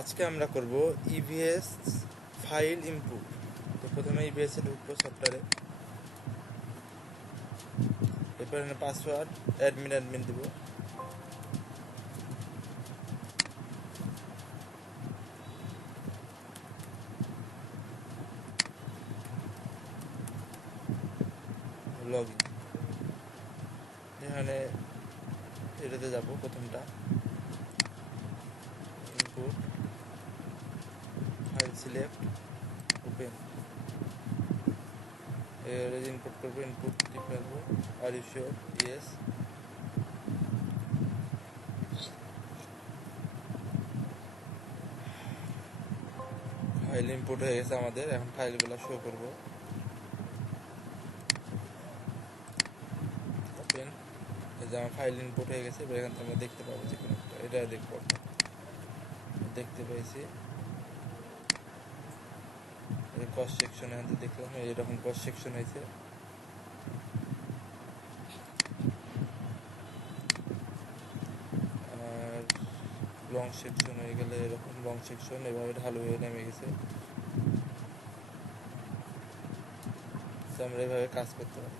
আজকে আমরা করব ইভিএস ফাইল ইনপুট। তো প্রথমে ইভিএস এ ঢুকবো সফটওয়্যারে, এরপর এখানে পাসওয়ার্ড অ্যাডমিন দেবো। লগ ইন, এখানে এটাতে যাব, প্রথমটা ইনপুট ফাইল সিলেক্ট ওপেন, এর ইনপুট করবো, ইনপুট টিপে আসবো, are you sure, yes. File input হয়ে গেছে আমাদের, এখন ফাইলগুলো শো করবো। ওপেন, এই যে আমার ফাইল ইনপুট হয়ে গেছে। এবার এখান থেকে আমরা দেখতে পাবো যে কোনো একটা, এটা দেখবো, দেখতে পেয়েছি কস্ট সেকশন। এখান থেকে দেখলাম এরকম কস্ট সেকশন হয়েছে। আর লং সেকশন হয়ে গেলে এরকম লং সেকশন এভাবে ঢালু হয়ে নেমে গেছে। আমরা এভাবে কাজ করতে পারি।